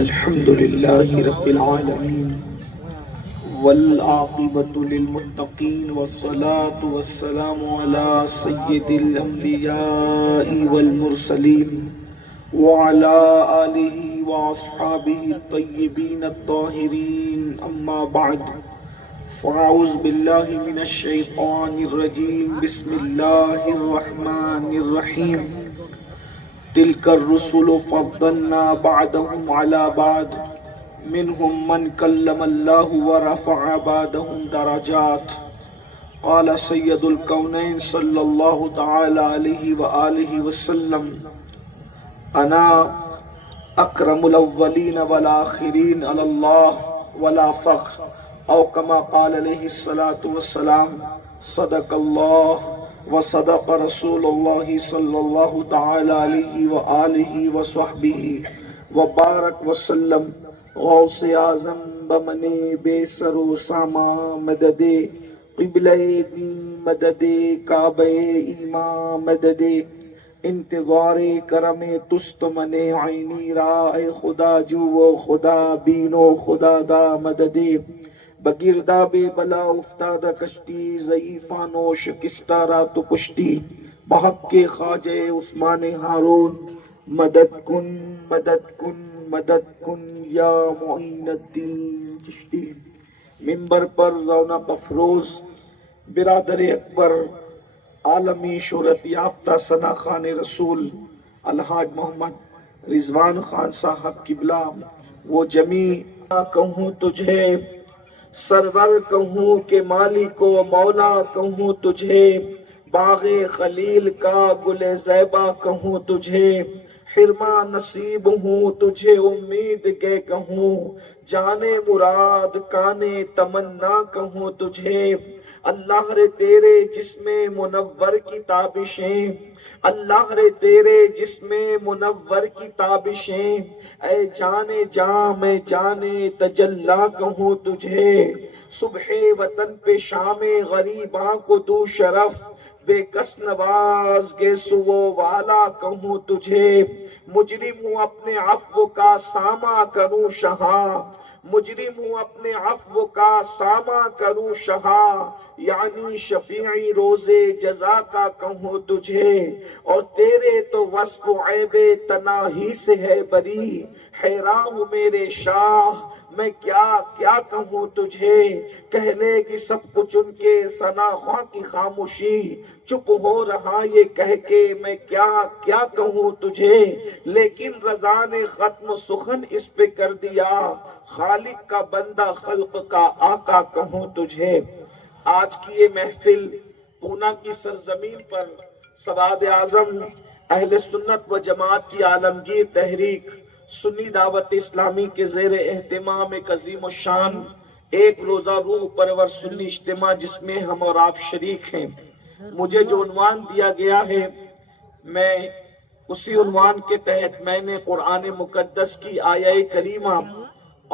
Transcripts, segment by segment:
الحمد لله رب العالمين والعاقبة للمتقين والصلاة والسلام على سيد الأنبياء والمرسلين وعلى آله وأصحابه الطيبين الطاهرين أما بعد فأعوذ بالله من الشيطان الرجيم بسم الله الرحمن الرحيم تلك الرسل فضلنا بعضهم على بعض منهم من كلم الله ورفع بعضهم درجات قال سيد الكونين صلى الله تعالى عليه وآله وسلم أنا أكرم الأولين والآخرين على الله ولا فخر أو كما قال عليه الصلاة والسلام صدق الله وصدق رسول الله صلى الله تعالى عليه وآله وصحبه وبارك وسلم غوث اعظم بمن بے سر و ساما مدد قبلہ دی مدد کعبہ ایمان مدد انتظار کرم تست من عینی را اے خدا جو و خدا بینو خدا دا مدد بگردہ بے بلا افتادہ کشتی ضعیفان و شکستہ رات و پشتی بحق کے خواجہ عثمان ہارون مدد کن مدد کن مدد کن یا معین الدین چشتی۔ منبر پر رونق افروز برادر اکبر عالمی شہرت یافتہ ثنا خان رسول الحاج محمد رضوان خان صاحب قبلہ، وہ جمی کہوں تجھے سرور کہوں کہ مالک و مولا کہوں تجھے، باغ خلیل کا گل زیبا کہوں تجھے، حرمہ نصیب ہوں تجھے امید کے کہوں، جانے مراد کانے تمنا کہوں تجھے، اللہ رے تیرے جسم منور کی تابشیں، اللہ رے تیرے جسم منور کی تابشیں، اے جانے جاں میں جانے تجلا کہوں تجھے، صبح وطن پہ شام غریباں کو دو شرف، بے کس نواز گے سو والا کہوں تجھے، مجرم ہوں اپنے عفو کا ساماں کروں شہاں، مجرم ہوں اپنے عفو کا ساماں کروں شہاں، یعنی شفیعی روز جزا کا کہوں تجھے، اور تیرے تو وصف و عیب تناہی سے ہے بری، حیران ہوں میرے شاہ میں کیا کیا کہوں تجھے، کہہ لے گی سب کچھ ان کے ثنا خواں کی خاموشی، چپ ہو رہا یہ کہہ کے میں کیا کیا کہوں تجھے، لیکن رضا نے ختم سخن اس پہ کر دیا، خالق کا بندہ خلق کا آقا کہوں تجھے۔ آج کی یہ محفل پونا کی سرزمین پر سواد اعظم اہل سنت و جماعت کی عالمگیر تحریک سنی دعوت اسلامی کے زیر اہتمام ایک عظیم الشان ایک روزہ روح پرور سنی اجتماع جس میں ہم اور آپ شریک ہیں، مجھے جو عنوان دیا گیا ہے میں اسی عنوان کے تحت میں نے قرآن مقدس کی آیہ کریمہ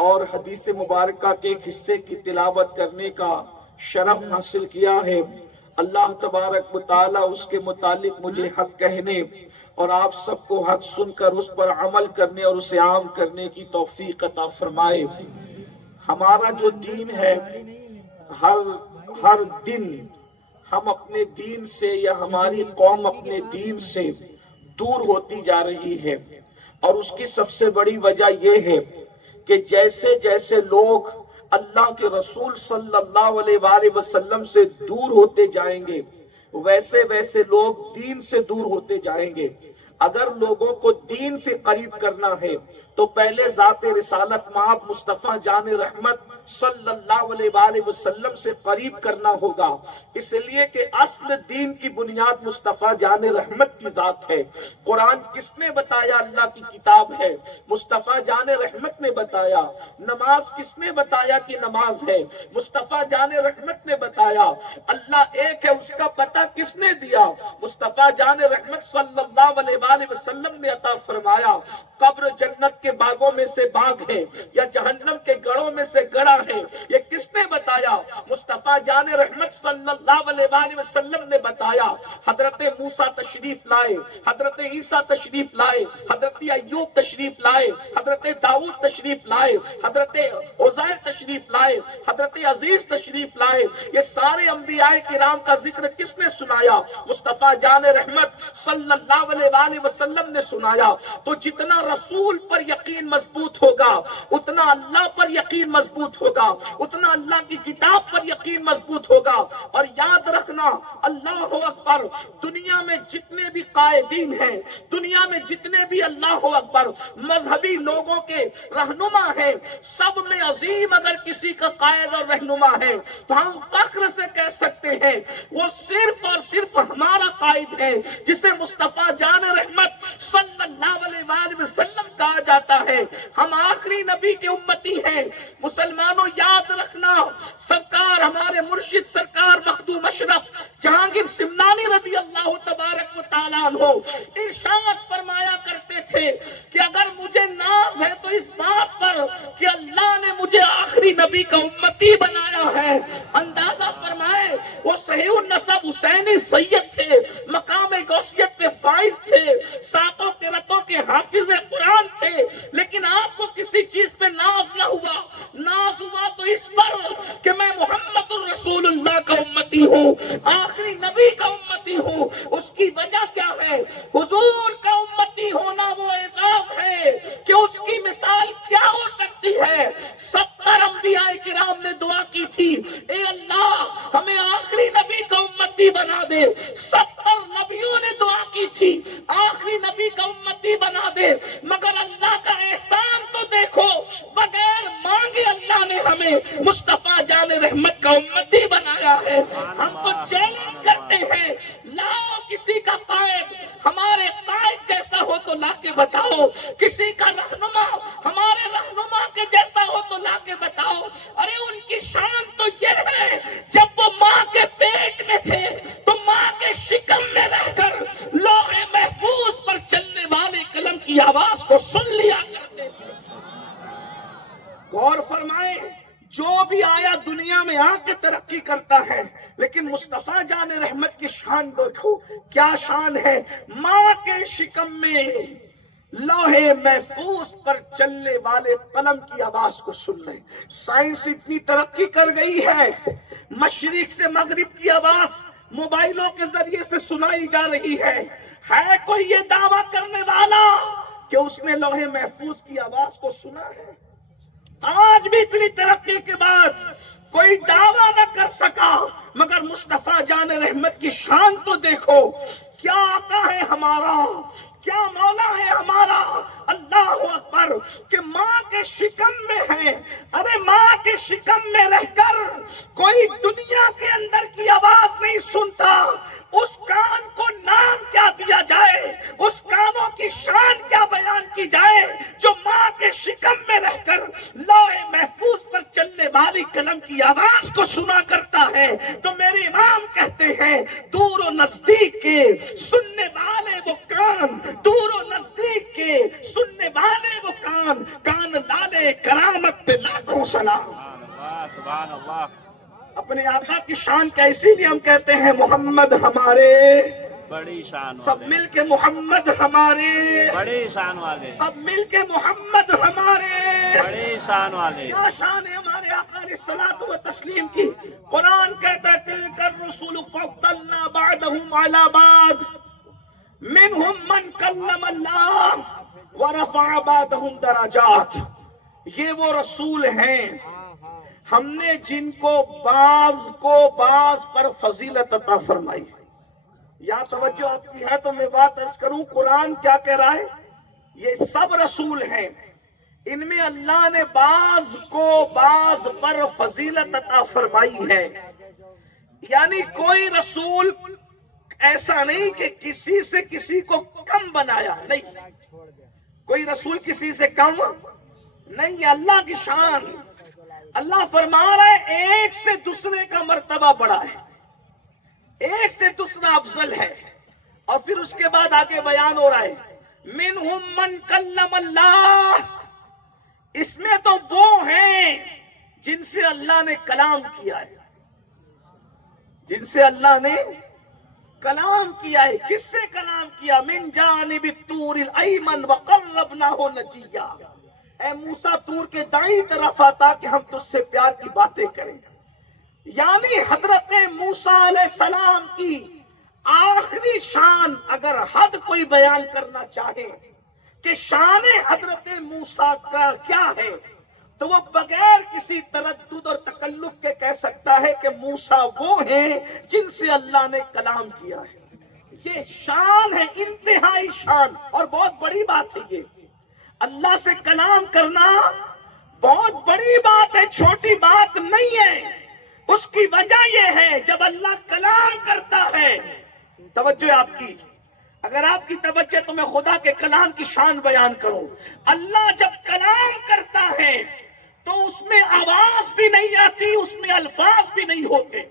اور حدیث مبارکہ کے ایک حصے کی تلاوت کرنے کا شرف حاصل کیا ہے۔ اللہ تبارک و تعالی اس کے متعلق مجھے حق کہنے اور آپ سب کو حق سن کر اس پر عمل کرنے اور اسے عام کرنے کی توفیق عطا فرمائے۔ ہمارا جو دین ہے، ہر دن ہم اپنے دین سے یا ہماری قوم اپنے دین سے دور ہوتی جا رہی ہے، اور اس کی سب سے بڑی وجہ یہ ہے کہ جیسے جیسے لوگ اللہ کے رسول صلی اللہ علیہ وآلہ وسلم سے دور ہوتے جائیں گے، ویسے ویسے لوگ دین سے دور ہوتے جائیں گے۔ اگر لوگوں کو دین سے قریب کرنا ہے تو پہلے ذات رسالت مآب مصطفیٰ جان رحمت صلی اللہ علیہ وآلہ وسلم سے قریب کرنا ہوگا، اس لیے کہ اصل دین کی بنیاد مصطفیٰ جان رحمت کی ذات ہے۔ قرآن کس نے بتایا؟ اللہ کی کتاب ہے، مصطفیٰ جان رحمت نے بتایا۔ نماز کس نے بتایا کہ نماز ہے؟ مصطفیٰ جان رحمت نے بتایا۔ اللہ ایک ہے، اس کا پتہ کس نے دیا؟ مصطفیٰ جان رحمت صلی اللہ علیہ وآلہ وسلم نے عطا فرمایا۔ قبر جنت کے باغوں میں سے باغ ہے یا جہنم کے گڑھوں میں سے گڑھا ہے، یہ کس نے بتایا؟ مصطفیٰ جان رحمت صلی اللہ علیہ وآلہ وسلم نے بتایا۔ حضرت موسیٰ تشریف لائے، حضرت عیسیٰ تشریف لائے، حضرت ایوب تشریف لائے، حضرت داؤد تشریف لائے، حضرت عزیر تشریف لائے، حضرت عزیز تشریف لائے۔ یہ سارے انبیاء کرام کا ذکر کس نے سنایا؟ مصطفیٰ جان رحمت صلی اللہ علیہ وآلہ وسلم نے سنایا۔ تو جتنا رسول پر یقین مضبوط ہوگا اتنا اللہ پر یقین مضبوط ہوگا، اتنا اللہ کی کتاب پر یقین مضبوط ہوگا۔ اور یاد رکھنا، اللہ اکبر، دنیا میں جتنے بھی قائدین ہیں، دنیا میں جتنے بھی اللہ اکبر مذہبی لوگوں کے رہنما ہیں، سب میں عظیم اگر کسی کا قائد اور رہنما ہے تو ہم فخر سے کہہ سکتے ہیں وہ صرف اور صرف ہمارا قائد ہے، جسے مصطفیٰ جان رحمت صلی اللہ علیہ وآلہ وسلم کہا جاتا ہے۔ ہم آخری نبی کے امتی ہیں۔ مسلمانوں یاد رکھنا، سرکار ہمارے مرشد سرکار مخدوم اشرف جہانگیر سمنانی رضی اللہ تبارک و تعالیٰ عنہ ارشاد فرمایا کرتے تھے کہ اگر مجھے ناز ہے تو اس بات پر کہ اللہ نے مجھے آخری نبی کا امتی بنایا ہے۔ اندازہ فرمائے، وہ صحیح النسب حسینی سید تھے، مقام غوثیت پہ فائز تھے، ساتوں کے رتوں کے حافظ قرآن تھے، لیکن آپ کو کسی چیز پہ ناز نہ ہوا۔ ناز ہوا تو اس پر کہ میں محمد الرسول اللہ کا امتی ہوں، آخری نبی کا امتی ہوں۔ اس کی وجہ کیا ہے؟ حضور کا امتی ہونا وہ اعزاز ہے کہ اس کی مثال کیا ہو سکتی ہے۔ 70 انبیاء کرام نے دعا کی تھی، اے اللہ ہمیں آخری نبی کا امتی بنا دے۔ 70 نبیوں نے دعا کی تھی، آخری نبی کا امتی بنا دے، مگر اللہ کا احسان تو دیکھو، بغیر مانگے اللہ نے ہمیں مصطفیٰ جان رحمت کا امتی بنایا ہے۔ ہم تو چیلنج کرتے ہیں، لاؤ کسی کا قائد ہمارے قائد جیسا ہو تو لا کے بتاؤ، کسی کا رہنما ہمارے رہنما کے جیسا ہو تو لا کے بتاؤ۔ ارے ان کی شان تو یہ ہے، جب وہ ماں کے پیٹ میں تھے تو ماں کے شکم میں رہ کر لوح محفوظ پر چلنے والے قلم کی آواز کو سن لیا کرتے تھے۔ غور فرمائیں، جو بھی آیا دنیا میں آ کے ترقی کرتا ہے، لیکن مصطفیٰ جان رحمت کی شان دیکھو، کیا شان ہے۔ ماں کے شکم میں لوح محفوظ پر چلنے والے قلم کی آواز کو سن لیں۔ سائنس اتنی ترقی کر گئی ہے، مشرق سے مغرب کی آواز موبائلوں کے ذریعے سے سنائی جا رہی ہے۔ ہے کوئی یہ دعویٰ کرنے والا کہ اس نے لوح محفوظ کی آواز کو سنا ہے؟ آج بھی اتنی ترقی کے بعد کوئی دعویٰ نہ کر سکا، مگر مصطفیٰ جان رحمت کی شان تو دیکھو، کیا آقا ہے ہمارا، کیا مولا ہے ہمارا۔ اللہ اکبر، کہ ماں کے شکم میں ہے۔ ارے ماں کے شکم میں رہ کر کوئی دنیا کے اندر کی آواز نہیں سنتا، اس کان کو نام کیا دیا جائے، اس کانوں کی شان کیا بیان کی جائے جو ماں کے شکم میں رہ کر لوح محفوظ پر چلنے والی قلم کی آواز کو سنا کرتا ہے۔ تو میرے امام کہتے ہیں، دور و نزدیک کے سننے والے وہ کان، دور و نزدیک کے سننے والے وہ کان، کان لالے کرامت پہ لاکھوں سلام۔ سبحان اللہ۔ اپنے آقا کی شان کا اسی لیے ہم کہتے ہیں محمد ہمارے، بڑی شان سب والے، مل کے محمد ہمارے، بڑی شان والے، سب مل کے محمد ہمارے، بڑی شان والے۔ کیا شان ہے ہمارے آقا علیہ الصلوۃ والتسلیم کی۔ قرآن کہتا ہے تلک الرسل فضلنا بعضهم على بعض منهم من کلم اللہ ورفع بعضهم درجات۔ یہ وہ رسول ہیں ہم نے جن کو بعض پر فضیلت عطا فرمائی۔ یا توجہ آپ کی ہے تو میں بات عرض کروں، قرآن کیا کہہ رہا ہے؟ یہ سب رسول ہیں، ان میں اللہ نے بعض پر فضیلت عطا فرمائی ہے۔ یعنی کوئی رسول ایسا نہیں کہ کسی سے کسی کو کم بنایا، نہیں، کوئی رسول کسی سے کم نہیں۔ اللہ کی شان، اللہ فرما رہا ہے ایک سے دوسرے کا مرتبہ بڑا ہے، ایک سے دوسرا افضل ہے، اور پھر اس کے بعد آگے بیان ہو رہا ہے منہم من کلم اللہ، اس میں تو وہ ہیں جن سے اللہ نے کلام کیا ہے، جن سے اللہ نے کلام کیا ہے۔ کس سے کلام کیا؟ من جانب الطور الایمن وقربناہ نجیا، اے موسیٰ طور کے دائیں طرف آتا کہ ہم تجھ سے پیار کی باتیں کریں۔ یعنی حضرت موسیٰ علیہ السلام کی آخری شان اگر حد کوئی بیان کرنا چاہے کہ شان حضرت موسیٰ کا کیا ہے، تو وہ بغیر کسی تردد اور تکلف کے کہہ سکتا ہے کہ موسیٰ وہ ہیں جن سے اللہ نے کلام کیا ہے۔ یہ شان ہے، انتہائی شان، اور بہت بڑی بات ہے۔ یہ اللہ سے کلام کرنا بہت بڑی بات ہے، چھوٹی بات نہیں ہے۔ اس کی وجہ یہ ہے جب اللہ کلام کرتا ہے، توجہ آپ کی، اگر آپ کی توجہ تو میں خدا کے کلام کی شان بیان کروں۔ اللہ جب کلام کرتا ہے تو اس میں آواز بھی نہیں آتی، اس میں الفاظ بھی نہیں ہوتے۔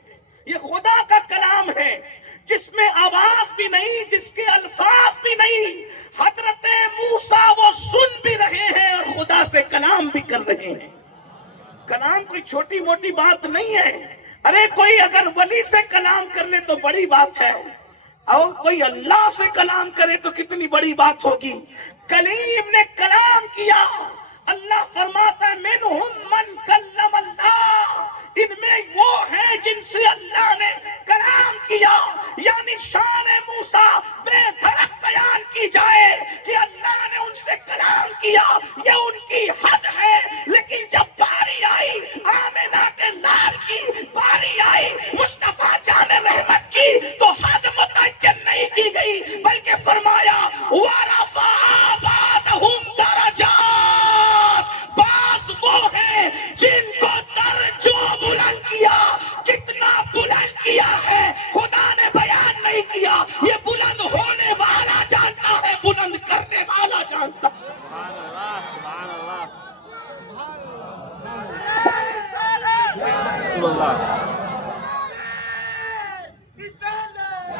یہ خدا کا کلام ہے جس میں آواز بھی نہیں، جس کے الفاظ بھی نہیں۔ حضرت موسیٰ وہ سن بھی رہے ہیں اور خدا سے کلام بھی کر رہے ہیں۔ کلام کوئی چھوٹی موٹی بات نہیں ہے۔ ارے کوئی اگر ولی سے کلام کر لے تو بڑی بات ہے، اور کوئی اللہ سے کلام کرے تو کتنی بڑی بات ہوگی۔ کلیم نے کلام کیا، اللہ فرماتا ہے منہم من کلم اللہ، ان میں وہ ہیں جن سے اللہ نے کلام کیا۔ یعنی شان موسیٰ بے دھڑک بیان کی جائے کہ اللہ نے ان سے کلام کیا، یہ ان کی حد ہے۔ لیکن جب باری آئی آمنہ کے لال کی، باری آئی مصطفیٰ جان رحمت کی، تو حد متعین نہیں کی گئی، بلکہ فرمایا وَرَفَعَ بَعْضَهُمْ دَرَجَاتٍ، بعض وہ ہیں جن کو درجوں بلند کیا۔ کتنا بلند کیا ہے خدا نے بیان نہیں کیا، یہ بلند ہونے والا جانتا ہے، بلند کرنے والا جانتا ہے۔ سبحان اللہ، سبحان اللہ، رسول اللہ،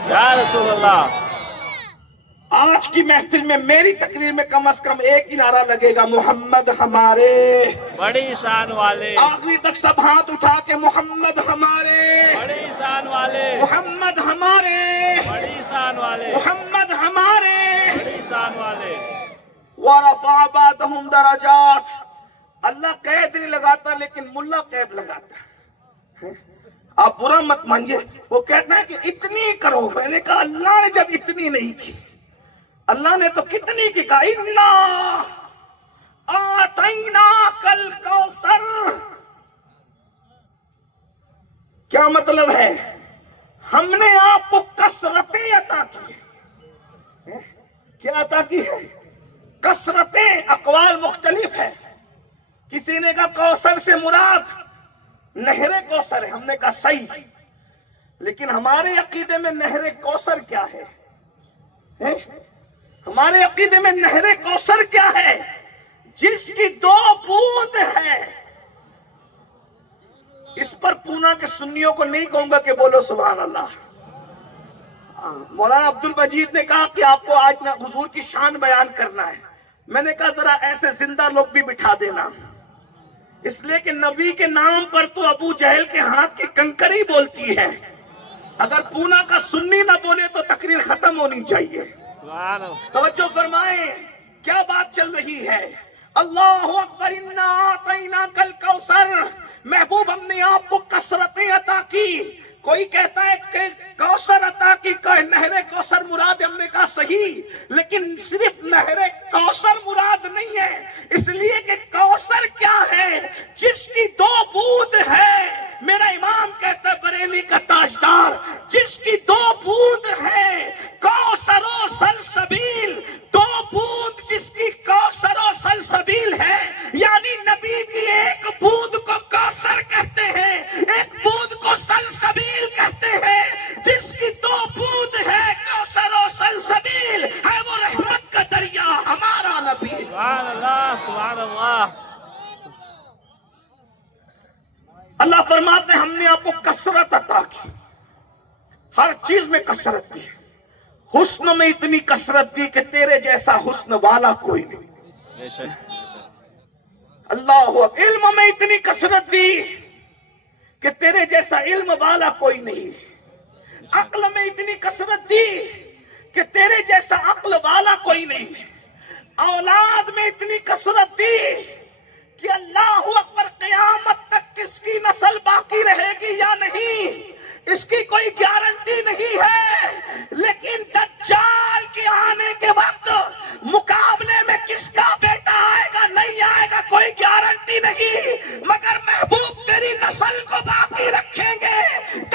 یا رسول اللہ۔ آج کی محفل میں میری تقریر میں کم از کم ایک ہی نعرہ لگے گا، محمد ہمارے۔ بڑی شان والے، آخری تک سب ہاتھ اٹھا کے محمد ہمارے، بڑی شان والے، محمد ہمارے، بڑی شان والے، محمد ہمارے۔ بڑی شان والے۔ وَرَفَعَ بَعْضَهُمْ دَرَجَاتٍ، اللہ قید نہیں لگاتا لیکن ملا قید لگاتا ہے۔ آپ برا مت مانیے، وہ کہتا ہے کہ اتنی کرو، میں نے کہا اللہ نے جب اتنی نہیں کی، اللہ نے تو کتنی کی کہا اِنَّا أَعْطَيْنَاكَ الْكَوْثَرَ۔ کیا مطلب ہے؟ ہم نے آپ کو کثرتیں عطا کی۔ کیا عطا کی ہے؟ کثرتیں۔ اقوال مختلف ہے، کسی نے کہا کوثر سے مراد نہر کوثر ہے، ہم نے کہا صحیح، لیکن ہمارے عقیدے میں نہر کوثر کیا ہے؟ ہمارے عقیدے میں نہر کوثر کیا ہے؟ جس کی 2 بوند ہے۔ اس پر پونا کے سنیوں کو نہیں کہوں گا کہ بولو سبحان اللہ۔ مولانا عبد المجید نے کہا کہ آپ کو آج حضور کی شان بیان کرنا ہے، میں نے کہا ذرا ایسے زندہ لوگ بھی بٹھا دینا، اس لیے کہ نبی کے نام پر تو ابو جہل کے ہاتھ کی کنکری بولتی ہے۔ اگر پونا کا سنی نہ بولے تو تقریر ختم ہونی چاہیے۔ سبحان اللہ، توجہ فرمائیں، کیا بات چل رہی ہے؟ اللہ اکبر، انا اعطیناک الکوثر۔ محبوب ہم نے آپ کو کثرتیں عطا کی۔ کوئی کہتا ہے کہ کوثر عطا کی، نہر کوثر مراد، ہم نے کہا صحیح، لیکن صرف نہر کوثر مراد نہیں ہے، اس لیے کہ کوثر کیا ہے؟ جس کی 2 بوند ہے۔ میرا امام کہتا ہے بریلی کا تاجدار، جس کی 2 بوند ہے، کوثر و سلسبیل، 2 بوند جس کی کوثر و سلسبیل ہے، یعنی نبی کی ایک بوند کو کوثر کہتے ہیں، ایک بوند کو سلسبیل کہتے ہیں۔ جس کی 2 بوند ہے، کوثر و سلسبیل ہے، وہ رحمت کا دریا ہمارا نبی۔ سبحان اللہ، سبحان اللہ۔ اللہ فرماتے ہیں ہم نے آپ کو کثرت عطا کی، ہر چیز میں کثرت دی۔ حسن میں اتنی کثرت دی کہ تیرے جیسا حسن والا کوئی نہیں. بے شک. اللہ اکبر. علم میں اتنی کثرت دی کہ تیرے جیسا علم والا کوئی نہیں. عقل میں اتنی کثرت دی کہ تیرے جیسا عقل والا کوئی نہیں. اولاد میں اتنی کثرت دی کہ اللہ اکبر قیامت تک کس کی نسل باقی رہے گی یا نہیں اس کی کوئی گارنٹی نہیں ہے. لیکن دجال کے آنے کے وقت مقابلے میں کس کا بیٹا آئے گا نہیں آئے گا کوئی گارنٹی نہیں. مگر محبوب تیری نسل کو باقی رکھیں گے.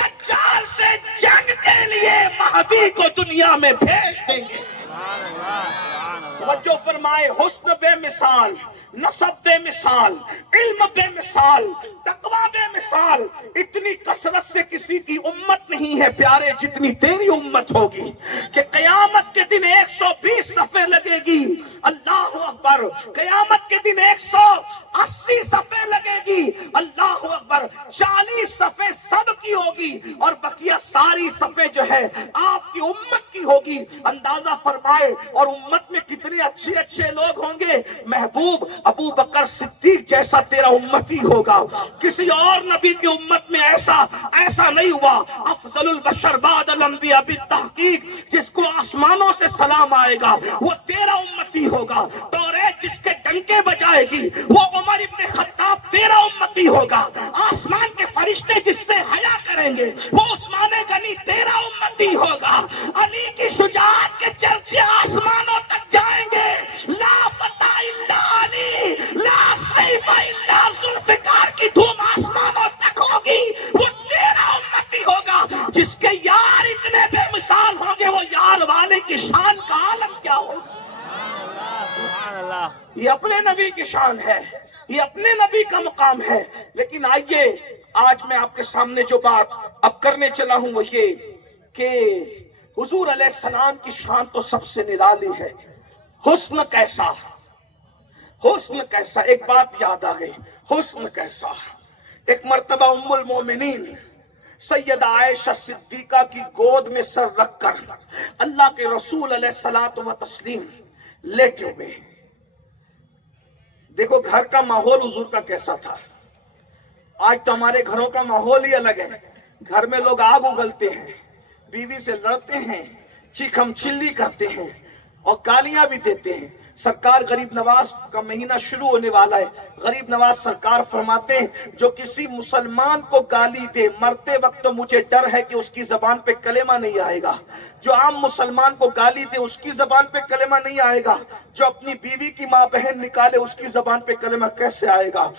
دجال سے جنگ کے لیے مہدی کو دنیا میں بھیج دیں گے. سبحان اللہ سبحان اللہ. توجہ فرمائے. حسن بے مثال، نسب بے مثال، علم بے مثال، تقوی بے مثال. اتنی کثرت سے کسی کی امت نہیں ہے پیارے جتنی تیری امت ہوگی کہ قیامت کے دن 120 صفحے لگے گی. اللہ اکبر. قیامت کے دن 180 صفحے لگے گی. اللہ اکبر. 40 صفحے سب کی ہوگی اور بقیہ ساری صفحے جو ہے آپ کی امت کی ہوگی. اندازہ فرمائے. اور امت میں کتنے اچھے اچھے لوگ ہوں گے. محبوب ابو بکر صدیق جیسا تیرا امتی ہوگا. کسی اور نبی کی امت میں ایسا نہیں ہوا. افضل البشر بعد الانبیاء بالتحقیق جس کو آسمانوں سے سلام آئے گا وہ تیرا امتی ہوگا. توریت جس کے ڈنکے بجائے گی وہ عمر ابن خطاب تیرا امتی ہوگا. آسمان کے فرشتے جس سے حیا کریں گے وہ عثمان غنی تیرا امتی ہوگا. علی کی شجاعت کے چرچے آسمانوں تک جائیں گے. لا فتح الا علی، لا سیف الا ذوالفقار کی دھوم آسمانوں تک ہوگی. وہ تیرا امتی ہوگا. جس کے یار اتنے بے مثال ہوں گے وہ یار والے کی شان کا عالم کیا ہوگا. سبحان اللہ. یہ اپنے نبی کی شان ہے، یہ اپنے نبی کا مقام ہے. لیکن آئیے آج میں آپ کے سامنے جو بات اب کرنے چلا ہوں وہ یہ کہ حضور علیہ السلام کی شان تو سب سے نرالی ہے. حسن کیسا، حسن کیسا. ایک بات یاد آ گئی. حسن کیسا. ایک مرتبہ ام المومنین سیدہ عائشہ صدیقہ کی گود میں سر رکھ کر اللہ کے رسول علیہ الصلوۃ والتسلیم لیٹے ہوئے. دیکھو گھر کا ماحول حضور کا کیسا تھا. آج تو ہمارے گھروں کا ماحول ہی الگ ہے. گھر میں لوگ آگ اگلتے ہیں، بیوی سے لڑتے ہیں، چیخم چلی کرتے ہیں اور گالیاں بھی دیتے ہیں. سرکار غریب نواز کا مہینہ شروع ہونے والا ہے. غریب نواز سرکار فرماتے ہیں جو کسی مسلمان کو گالی دے مرتے وقت تو مجھے ڈر ہے کہ اس کی زبان پہ کلمہ نہیں آئے گا. جو عام مسلمان کو گالی دے اس کی زبان پہ کلمہ نہیں آئے گا. جو اپنی بیوی کی ماں بہن نکالے اس کی زبان پہ کلمہ کیسے آئے گا.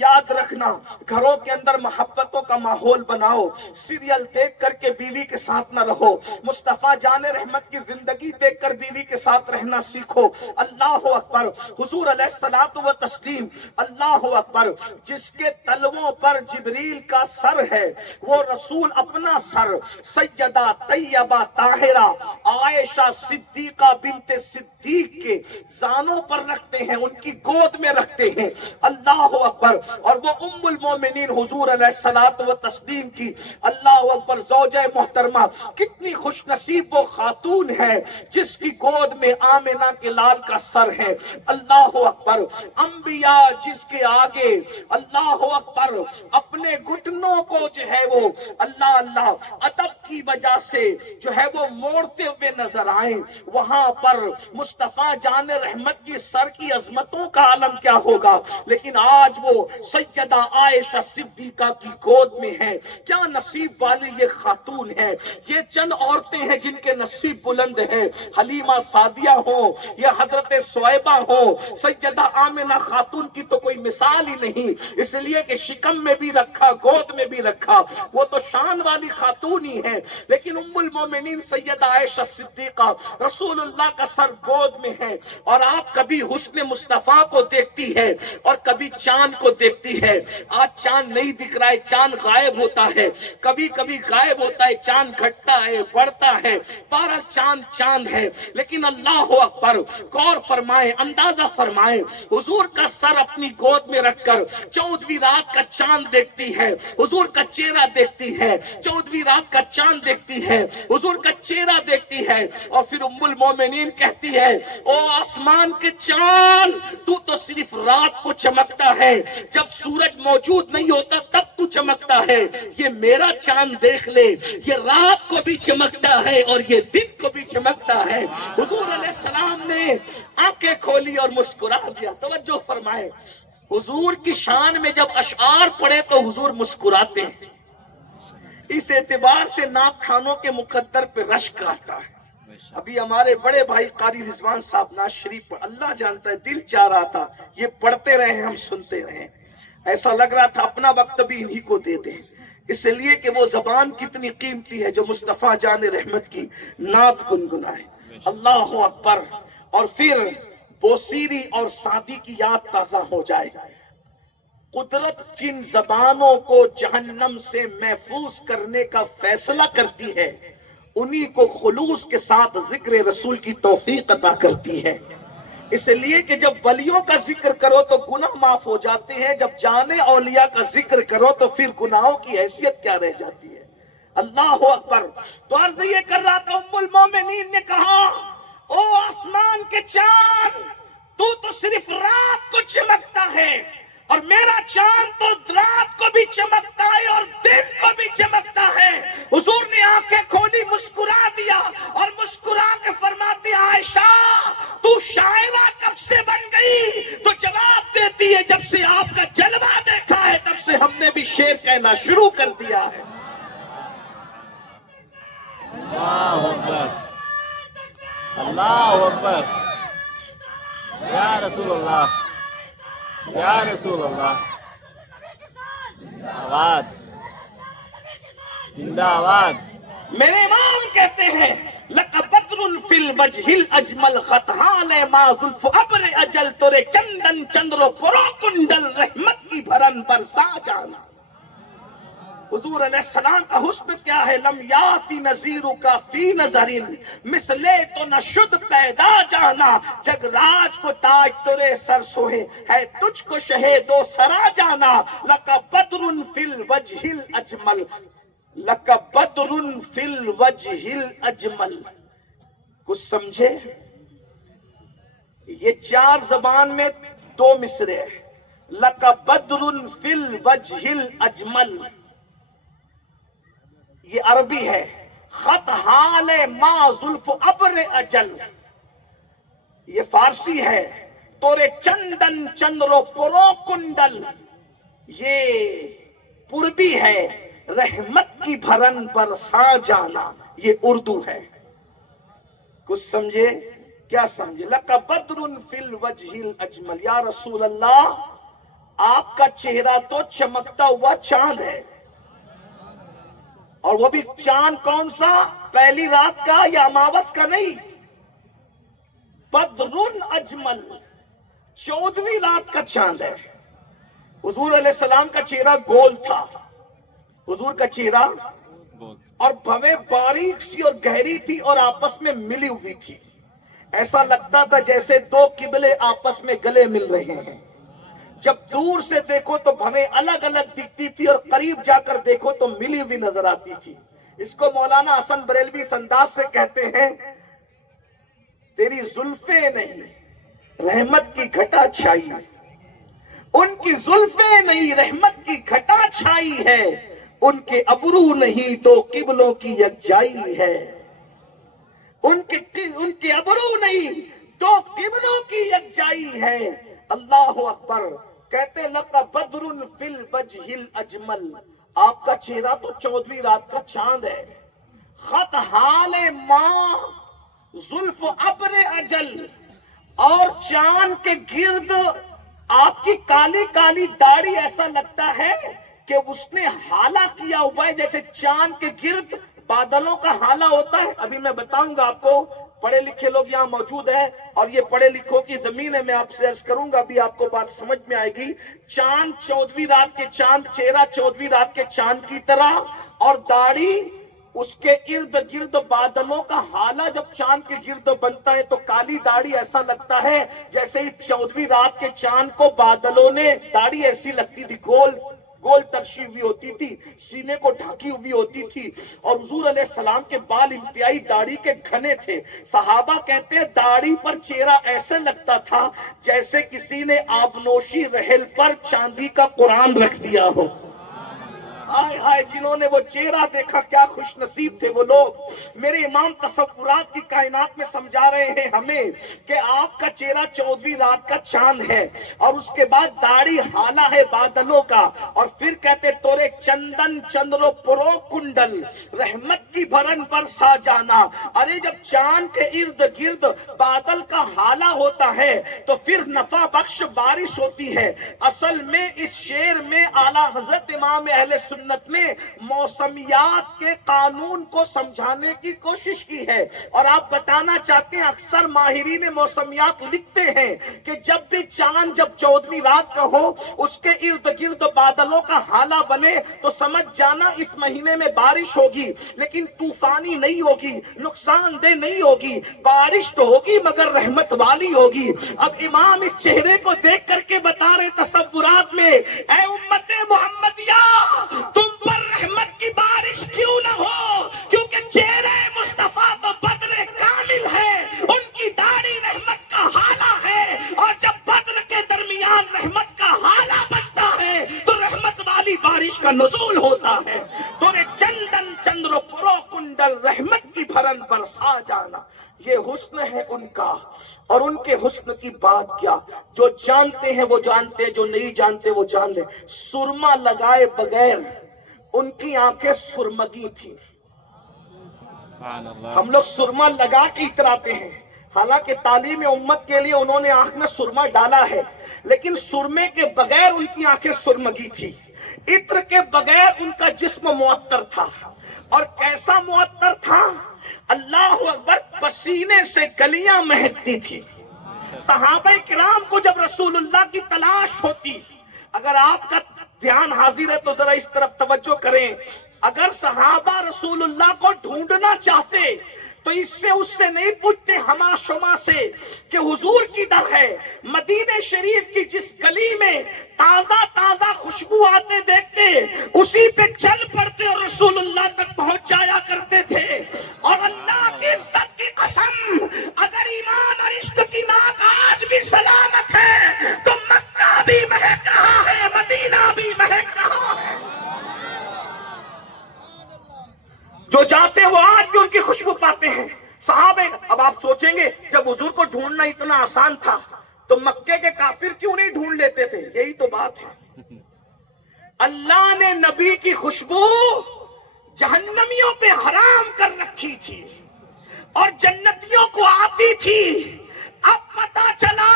یاد رکھنا گھروں کے اندر محبتوں کا ماحول بناؤ. سیریل دیکھ کر کے بیوی کے ساتھ نہ رہو. مصطفیٰ جان رحمت کی زندگی دیکھ کر بیوی کے ساتھ رہنا سیکھو. اللہ اکبر. حضور علیہ الصلوۃ والتسلیم اللہ اکبر. جس کے تلووں پر جبریل کا سر ہے وہ رسول اپنا سر سیدہ طیبہ طاہرہ عائشہ صدیقہ بنت صدیق کے زانوں پر رکھتے ہیں، ان کی گود میں رکھتے ہیں. اللہ اکبر. اور وہ ام المومنین حضور علیہ الصلوۃ والتسلیم کی اللہ اکبر زوجہ محترمہ کتنی خوش نصیب وہ خاتون ہے جس کی گود میں آمنہ کے لال کا سر ہے. اللہ اکبر. انبیاء جس کے آگے اللہ اکبر اپنے گھٹنوں کو جو ہے وہ اللہ ادب کی وجہ سے جو ہے وہ موڑتے ہوئے نظر آئیں وہاں پر مصطفیٰ جان رحمت کی سر کی عظمتوں کا عالم کیا ہوگا. لیکن آج وہ سیدہ عائشہ صدیقہ کی گود میں ہے. کیا نصیب والی یہ خاتون ہے. یہ چند عورتیں ہیں جن کے نصیب بلند ہیں. حلیمہ سعدیہ ہوں یا حضرت صہیبہ ہوں، سیدہ آمنہ خاتون کی تو کوئی مثال ہی نہیں. اس لیے کہ شکم میں بھی رکھا گود میں بھی رکھا، وہ تو شان والی خاتون ہی ہے. لیکن ام المومنین سیدہ عائشہ صدیقہ رسول اللہ کا سر گود میں ہے. اور آپ کبھی حسن مصطفیٰ کو دیکھتی ہے اور کبھی چاند کو دیکھتی ہے. آج چاند نہیں دکھ رہا ہے، چاند غائب ہوتا ہے. کبھی کبھی غائب ہوتا ہے، چاند گھٹتا ہے بڑھتا ہے. بارہ چاند ہے. لیکن اللہ اکبر غور فرمائے، اندازہ فرمائے. حضور کا سر اپنی گود میں رکھ کر 14ویں رات کا چاند دیکھتی ہے، حضور کا چہرہ دیکھتی ہے. 14ویں رات کا چاند چاند دیکھتی ہے، حضور کا چہرہ دیکھتی ہے، اور پھر ام المومنین کہتی ہے او آسمان کے چاند، تو تو صرف رات کو چمکتا ہے، جب سورج موجود نہیں ہوتا تب تو چمکتا ہے، یہ میرا چاند دیکھ لے، یہ رات کو بھی چمکتا ہے اور یہ دن کو بھی چمکتا ہے۔ حضور علیہ السلام نے آنکھیں کھولی اور مسکرا دیا۔ توجہ فرمائے، حضور کی شان میں جب اشعار پڑھے تو حضور مسکراتے ہیں، اس اعتبار سے نعت خانوں کے مقدر پہ رشک آتا ہے۔ ابھی ہمارے بڑے بھائی قاری رضوان صاحب نعت شریف پر، اللہ جانتا ہے دل چاہ رہا تھا یہ پڑھتے رہے ہم سنتے رہے، ایسا لگ رہا تھا اپنا وقت بھی انہی کو دے دیں، اس لیے کہ وہ زبان کتنی قیمتی ہے جو مصطفیٰ جان رحمت کی نعت گنگنائے۔ اللہ اکبر، اور پھر بوسیری اور سعدی کی یاد تازہ ہو جائے۔ قدرت جن زبانوں کو جہنم سے محفوظ کرنے کا فیصلہ کرتی ہے، انہی کو خلوص کے ساتھ ذکر رسول کی توفیق عطا کرتی ہے۔ اس لیے کہ جب ولیوں کا ذکر کرو تو گناہ معاف ہو جاتے ہیں، جب جان اولیاء کا ذکر کرو تو پھر گناہوں کی حیثیت کیا رہ جاتی ہے۔ اللہ اکبر۔ تو عرض یہ کر رہا تھا، ام المومنین نے کہا او آسمان کے چاند، تو صرف رات کو چمکتا ہے، اور میرا چاند تو رات کو بھی چمکتا ہے اور دن کو بھی چمکتا ہے۔ حضور نے آنکھیں کھولی، مسکرا دیا، اور مسکرا کے فرماتے عائشہ تو شاعرہ کب سے بن گئی؟ تو جواب دیتی ہے جب سے آپ کا جلوہ دیکھا ہے تب سے ہم نے بھی شعر کہنا شروع کر دیا ہے۔ اللہ اکبر، اللہ اکبر، یا رسول اللہ، یا رسول اللہ، آباد، زندہ آباد۔ میرے امام کہتے ہیں لَقَ بَدْرٌ فِي الْوَجْهِ الْأَجْمَلِ خَطْحَالِ مَا ظُلْفُ ابر اجل، تورے چندن چندر و پرو کنڈل رحمت کی بھرن برسا جانا۔ حضور علیہ السلام کا حسن کیا ہے؟ لم یاتی نظیرک فی نظرن، مثلے تو نہ شد پیدا جانا، جگ راج کو تاج ترے سر سوہے، ہے تجھ کو شہ دو سرا جانا۔ لَقَ بَدْرٌ فِی الْوَجْهِ الْأَجْمَلِ، لَقَ بَدْرٌ فِی الْوَجْهِ الْأَجْمَلِ۔ کچھ سمجھے؟ یہ چار زبان میں دو مصرے ہیں۔ لَقَ بَدْرٌ فِی الْوَجْهِ الْأَجْمَلِ، یہ عربی ہے۔ خط حال ما زلف ابر اجل، یہ فارسی ہے۔ تورے چندن چندرو پرو کنڈل، یہ پربی ہے۔ رحمت کی بھرن پر سا جانا، یہ اردو ہے۔ کچھ سمجھے؟ کیا سمجھے؟ لَقَ بَدْرٌ فِی الْوَجْهِ الْأَجْمَلِ، یا رسول اللہ آپ کا چہرہ تو چمکتا ہوا چاند ہے، اور وہ بھی چاند کون سا؟ پہلی رات کا یا اماوس کا نہیں، بدرن اجمل، 14ویں رات کا چاند ہے۔ حضور علیہ السلام کا چہرہ گول تھا، حضور کا چہرہ، اور بھویں باریک سی اور گہری تھی اور آپس میں ملی ہوئی تھی، ایسا لگتا تھا جیسے دو قبلے آپس میں گلے مل رہے ہیں۔ جب دور سے دیکھو تو بھویں الگ الگ دکھتی تھی اور قریب جا کر دیکھو تو ملی ہوئی نظر آتی تھی۔ اس کو مولانا حسن بریلوی اس انداز سے کہتے ہیں، تیری زلفیں نہیں رحمت کی گھٹا چھائی، ان کی زلفیں نہیں رحمت کی گھٹا چھائی ہے، ان کے ابرو نہیں تو قبلوں کی یکجائی ہے، ان کے ابرو نہیں تو قبلوں کی یکجائی ہے۔ اللہ اکبر۔ کہتے لَقَ بَدْرٌ فِی الْوَجْهِ الْأَجْمَلِ، آپ کا چہرہ تو 14ویں رات کا چاند ہے۔ خط حال ما زلف ابر اجل، اور چاند کے گرد آپ کی کالی کالی داڑھی ایسا لگتا ہے کہ اس نے حالہ کیا ہوا ہے، جیسے چاند کے گرد بادلوں کا حالہ ہوتا ہے۔ ابھی میں بتاؤں گا آپ کو، پڑھے لکھے لوگ یہاں موجود ہیں اور یہ پڑھے لکھوں کی زمین ہے، میں آپ سے عرض کروں گا، ابھی آپ کو بات سمجھ میں آئے گی۔ چاند 14ویں رات کے چاند، چہرہ 14ویں رات کے چاند کی طرح، اور داڑھی اس کے ارد گرد بادلوں کا حالہ جب چاند کے گرد بنتا ہے تو کالی داڑھی ایسا لگتا ہے جیسے اس 14ویں رات کے چاند کو بادلوں نے، داڑھی ایسی لگتی تھی گول گول ترشی ہوئی ہوتی تھی، سینے کو ڈھکی ہوئی ہوتی تھی، اور حضور علیہ السلام کے بال انتہائی داڑھی کے گھنے تھے۔ صحابہ کہتے ہیں داڑھی پر چہرہ ایسے لگتا تھا جیسے کسی نے آبنوشی رحل پر چاندی کا قرآن رکھ دیا ہو۔ ہائے ہائے، جنہوں نے وہ چہرہ دیکھا کیا خوش نصیب تھے وہ لوگ۔ میرے امام تصورات کی کائنات میں سمجھا رہے ہیں ہمیں کہ آپ کا چہرہ 14ویں رات کا چاند ہے، اور اس کے بعد داڑھی حالہ ہے بادلوں کا، اور پھر کہتے تورے چندن چندرو پرو کنڈل رحمت کی بھرن پر سا جانا۔ ارے جب چاند کے ارد گرد بادل کا حالہ ہوتا ہے تو پھر نفع بخش بارش ہوتی ہے۔ اصل میں اس شعر میں اعلیٰ حضرت امام اہل سنت نے موسمیات کے قانون کو سمجھانے کی کوشش کی ہے، اور آپ بتانا چاہتے ہیں اکثر ماہرین موسمیات لکھتے ہیں کہ جب بھی چاند جب 14ویں رات کا ہو اس کے ارد گرد بادلوں کا حالہ بنے تو سمجھ جانا اس مہینے میں بارش ہوگی، لیکن طوفانی نہیں ہوگی، نقصان دہ نہیں ہوگی، بارش تو ہوگی مگر رحمت والی ہوگی۔ اب امام اس چہرے کو دیکھ کر کے بتا رہے تصورات میں، اے امت محمدیہ تم پر رحمت کی بارش کیوں نہ ہو، کیونکہ چہرے مصطفیٰ تو بدر کامل ہے، ان کی داڑھی رحمت کا حالہ ہے، اور جب بدر کے درمیان رحمت کا حالہ بنتا ہے تو رحمت والی بارش کا نزول ہوتا ہے۔ تورے چندن چندر پرو کنڈل رحمت کی بھرن پر سا جانا، یہ حسن ہے ان کا، اور ان کے حسن کی بات کیا، جو جانتے ہیں وہ جانتے ہیں، جو نہیں جانتے وہ جان لیں۔ سرما لگائے بغیر ان کی آنکھیں سرمگی تھی۔ ہم لوگ سرما لگا کے اتراتے ہیں، حالانکہ تعلیم امت کے لیے انہوں نے آنکھ میں سرما ڈالا ہے، لیکن سرمے کے بغیر ان کی آنکھیں سرمگی تھی۔ عطر کے بغیر ان کا جسم معطر تھا، اور کیسا معطر تھا؟ اللہ اکبر، پسینے سے گلیاں مہکتی تھی۔ صحابہ کرام کو جب رسول اللہ کی تلاش ہوتی، اگر آپ کا دھیان حاضر ہے تو ذرا اس طرف توجہ کریں، اگر صحابہ رسول اللہ کو ڈھونڈنا چاہتے تو اس سے نہیں پوچھتے ہما شما سے کہ حضور کی در ہے۔ مدینہ شریف کی جس گلی میں تازہ تازہ خوشبو آتے دیکھتے اسی پہ چل پڑتے اور رسول اللہ تک پہنچ جایا کرتے تھے۔ اور اللہ کی عزت کی قسم، اگر ایمان اور عشق کی ناک آج بھی سلامت ہے تو مکہ بھی مہک رہا ہے، مدینہ بھی مہک رہا ہے۔ جو جاتے وہ آج بھی ان کی خوشبو پاتے ہیں۔ صحابہ، اب آپ سوچیں گے جب حضور کو ڈھونڈنا اتنا آسان تھا تو مکے کے کافر کیوں نہیں ڈھونڈ لیتے تھے؟ یہی تو بات ہے۔ اللہ نے نبی کی خوشبو جہنمیوں پہ حرام کر رکھی تھی اور جنتیوں کو آتی تھی۔ اب پتہ چلا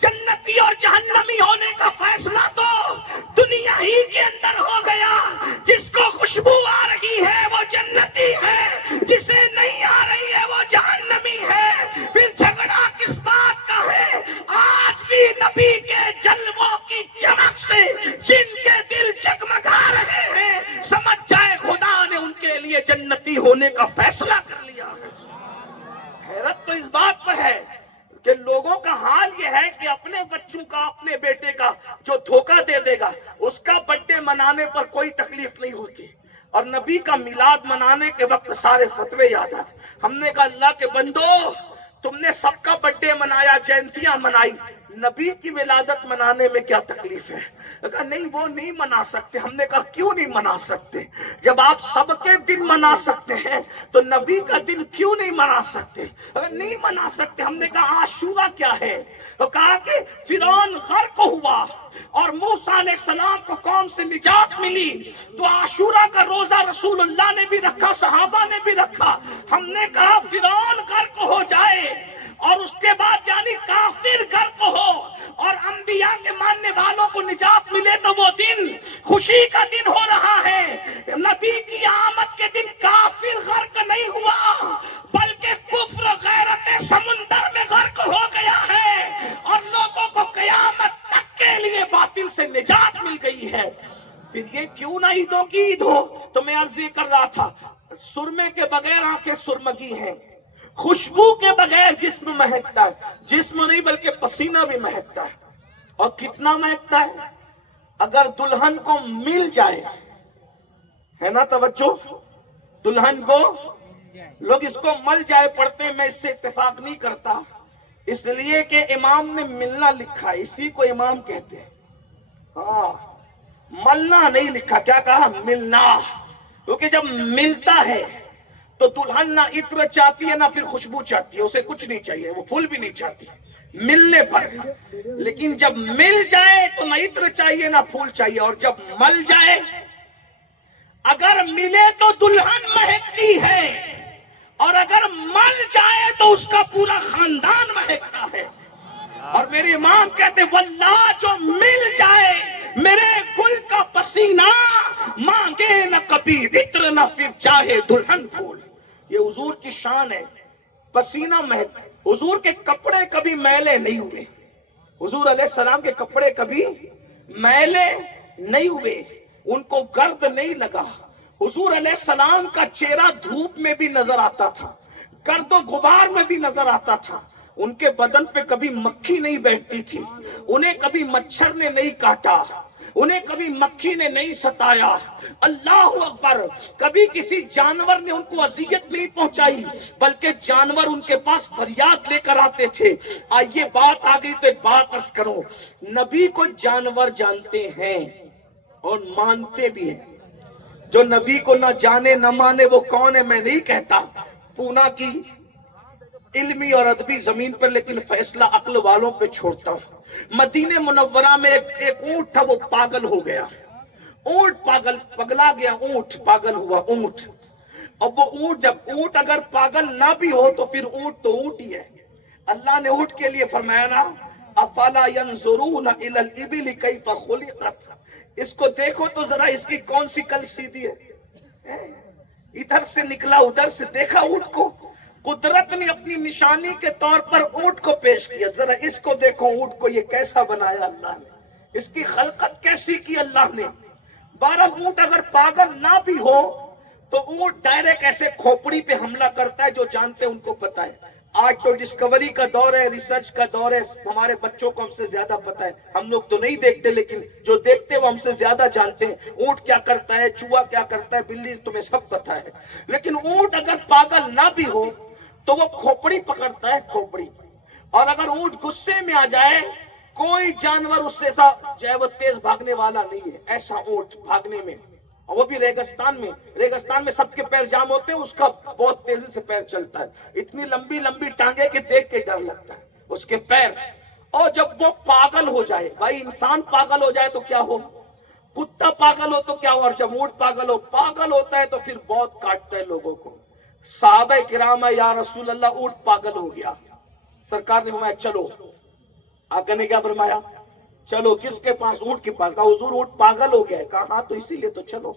جنتی اور جہنمی ہونے کا فیصلہ تو دنیا ہی کے اندر ہو گیا۔ جس کو خوشبو آ رہی ہے وہ جنتی ہے، جسے نہیں آ رہی ہے وہ جہنمی ہے۔ پھر جھگڑا کس بات کا ہے؟ آج بھی نبی کے جلووں کی چمک سے جن کے دل جگمگا رہے ہیں، سمجھ جائے خدا نے ان کے لیے جنتی ہونے کا فیصلہ کر لیا ہے۔ حیرت تو اس بات پر ہے کہ لوگوں کا حال یہ ہے کہ اپنے بچوں کا، اپنے بیٹے کا جو دھوکہ دے دے گا اس کا برتھ ڈے منانے پر کوئی تکلیف نہیں ہوتی، اور نبی کا میلاد منانے کے وقت سارے فتوے یاد آتے۔ ہم نے کہا اللہ کے بندو، تم نے سب کا برتھ ڈے منایا، جینتیاں منائی، نبی کی ولادت منانے میں کیا تکلیف ہے؟ کہا نہیں وہ نہیں منا سکتے۔ ہم نے کہا کیوں نہیں منا سکتے؟ جب آپ سب کے دن منا سکتے ہیں تو نبی کا دن کیوں نہیں منا سکتے؟ اگر نہیں منا سکتے، ہم نے کہا عاشورہ کیا ہے؟ تو کہا کہ فرعون غرق ہوا اور موسیٰ علیہ السلام کو قوم سے نجات ملی تو عاشورہ کا روزہ رسول اللہ نے بھی رکھا، صحابہ نے بھی رکھا۔ ہم نے کہا فرعون غرق ہو جائے اور اس کے بعد یعنی کافر غرق ہو اور انبیاء کے ماننے والوں کو نجات ملے تو وہ دن خوشی کا دن ہو رہا ہے۔ نبی کی آمد کے دن کافر غرق نہیں ہوا بلکہ کفر غیرت سمندر میں غرق ہو گیا ہے، اور لوگوں کو قیامت تک کے لیے باطل سے نجات مل گئی ہے۔ پھر یہ کیوں نہ عیدوں کی عید ہو؟ تو میں عرض یہ کر رہا تھا، سرمے کے بغیر آنکھیں سرمگی ہیں، خوشبو کے بغیر جسم مہکتا ہے، جسم نہیں بلکہ پسینہ بھی مہکتا ہے، اور کتنا مہکتا ہے؟ اگر دلہن کو مل جائے، ہے نا توجہ، دلہن کو لوگ اس کو مل جائے پڑھتے ہیں، میں اس سے اتفاق نہیں کرتا، اس لیے کہ امام نے ملنا لکھا ہے، اسی کو امام کہتے ہیں، ہاں ملنا نہیں لکھا، کیا کہا؟ ملنا، کیونکہ جب ملتا ہے تو دلہن نہ عطر چاہتی ہے نہ پھر خوشبو چاہتی ہے، اسے کچھ نہیں چاہیے، وہ پھول بھی نہیں چاہتی ملنے پر، لیکن جب مل جائے تو نہ عطر چاہیے نہ پھول چاہیے، اور جب مل جائے، اگر ملے تو دلہن مہکتی ہے، اور اگر مل جائے تو اس کا پورا خاندان مہکتا ہے۔ اور میرے امام کہتے واللہ جو مل جائے میرے گل کا پسینہ، مانگے نہ کبھی عطر نہ پھر چاہے دلہن پھول۔ یہ حضور کی شان ہے، پسینہ مہک، حضور کے کپڑے کبھی میلے نہیں ہوئے، حضور علیہ السلام کے کپڑے کبھی میلے نہیں ہوئے، ان کو گرد نہیں لگا، حضور علیہ السلام کا چہرہ دھوپ میں بھی نظر آتا تھا، گرد و غبار میں بھی نظر آتا تھا، ان کے بدن پہ کبھی مکھی نہیں بیٹھتی تھی، انہیں کبھی مچھر نے نہیں کاٹا، انہیں کبھی مکھی نے نہیں ستایا، اللہ اکبر، کبھی کسی جانور نے ان کو اذیت نہیں پہنچائی، بلکہ جانور ان کے پاس فریاد لے کر آتے تھے۔ آئیے بات آ گئی تو ایک بات عرض کرو، نبی کو جانور جانتے ہیں اور مانتے بھی ہیں، جو نبی کو نہ جانے نہ مانے وہ کون ہے میں نہیں کہتا، پونا کی علمی اور ادبی زمین پر، لیکن فیصلہ عقل والوں پہ چھوڑتا ہوں۔ مدینہ منورہ میں ایک اونٹ تھا، وہ پاگل ہو گیا، اونٹ پگلا گیا، اونٹ پاگل ہوا، اونٹ، اب وہ اونٹ، جب اونٹ اگر پاگل نہ بھی ہو تو پھر اونٹ تو اونٹ ہی ہے، اللہ نے اونٹ کے لیے فرمایا نا افلا ينظرون الى الابل كيف خلقت، اس کو دیکھو تو ذرا اس کی کون سی کل سیدھی ہے، ادھر سے نکلا ادھر سے دیکھا اونٹ کو، قدرت نے اپنی نشانی کے طور پر اونٹ کو پیش کیا، ذرا اس کو دیکھو اونٹ کو یہ کیسا بنایا اللہ نے، اس کی خلقت کیسی کی اللہ نے۔ بہرحال اونٹ اگر پاگل نہ بھی ہو تو اونٹ ڈائریکٹ ایسے کھوپڑی پہ حملہ کرتا ہے، جو جانتے ہیں ان کو پتا ہے، آج تو ڈسکوری کا دور ہے، ریسرچ کا دور ہے، ہمارے بچوں کو ہم سے زیادہ پتا ہے، ہم لوگ تو نہیں دیکھتے لیکن جو دیکھتے وہ ہم سے زیادہ جانتے ہیں، اونٹ کیا کرتا ہے، چوہا کیا کرتا ہے، بلی، تمہیں سب پتا ہے، لیکن اونٹ اگر پاگل نہ بھی ہو تو وہ کھوپڑی پکڑتا ہے، کھوپڑی، اور اگر اونٹ غصے میں آ جائے کوئی جانور اس سے جو ہے وہ تیز بھاگنے والا نہیں ہے، ایسا اونٹ بھاگنے میں، اور وہ بھی ریگستان میں سب کے پیر جام ہوتے ہیں، اس کا بہت تیزی سے پیر چلتا ہے، اتنی لمبی لمبی ٹانگیں کہ دیکھ کے ڈر لگتا ہے اس کے پیر۔ اور جب وہ پاگل ہو جائے، بھائی انسان پاگل ہو جائے تو کیا ہو، کتا پاگل ہو تو کیا ہو، اور جب اونٹ پاگل ہوتا ہے تو پھر بہت کاٹتا ہے لوگوں کو۔ صحابہ کرام یا رسول اللہ اونٹ پاگل ہو گیا، سرکار نے فرمایا چلو، آقا نے کیا فرمایا، چلو کس کے پاس، اونٹ کے پاس، کہا حضور اونٹ پاگل ہو گیا ہے، کہا ہاں تو اسی لیے تو چلو۔